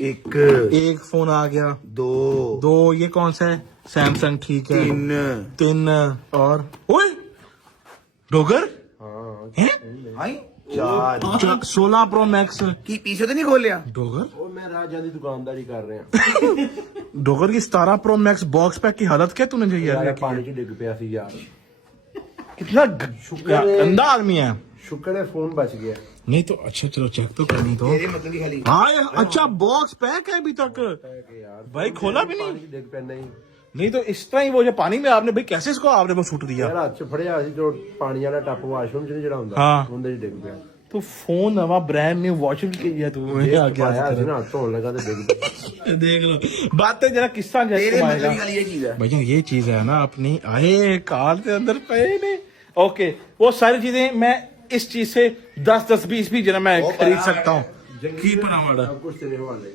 एक फोन आ गया, 2 ये कौन सा है? सैमसंग, ठीक है। 3 और ओए डोगर हैं? 4 16 प्रो मैक्स की पीछे तो नहीं खोलिया डोगर। ਉਹ ਮੈਂ ਰਾਜਾਂ ਦੀ ਦੁਕਾਨਦਾਰੀ ਕਰ ਰਿਹਾ डोगर की 17 प्रो मैक्स बॉक्स पैक की हालत क्या तूने जी ਯਾਰ यार? ਪਾਣੀ 'ਚ ਡਿੱਗ ਪਿਆ ਸੀ ਯਾਰ कितना शुक्र है। गंदा आदमी है। ਸ਼ੁਕਰ ਹੈ ਫੋਨ ਬਚ ਗਿਆ नहीं तो अच्छा चलो चेक तो करनी तो। तेरे मतलब की खाली हाँ अच्छा बॉक्स पैक है अभी तक ਯਾਰ भाई, खोला भी नहीं। ਪਾਣੀ 'ਚ ਡਿੱਗ ਪਿਆ ਨਹੀਂ नहीं तो इस तरह ही वो जो पानी में आपने भाई कैसे इसको आपने वो छूट दिया? ਯਾਰ ਹੱਥ 'ਚ ਫੜਿਆ ਸੀ ਜੋ ਪਾਣੀ ਵਾਲਾ ਟੱਪ ਵਾਸ਼ਰੂਮ 'ਚ ਨੀ ਜਿਹੜਾ ਹੁੰਦਾ ਹਾਂ। ਉਹਦੇ 'ਚ ਡਿੱਗ ਪਿਆ तो फोन नवा ब्रांड न्यू वॉशिंग की है तू ये आ गया ਪਾਇਆ ਸੀ ਨਾ ਹੱਥ ਧੋਣ ਲੱਗਾ ਤੇ ਡਿੱਗ ਪਿਆ देख लो बातें जरा किस्सा तेरे मतलब की खाली ये चीज है भैया ये चीज है ना अपनी आए कार के अंदर पे ने ओके वो सारी चीजें मैं इस चीज से 10 20 भी जरा मैं खरीद सकता हूँ की पर ਸਭ ਕੁਝ ਤੇਰੇ ਹਵਾਲੇ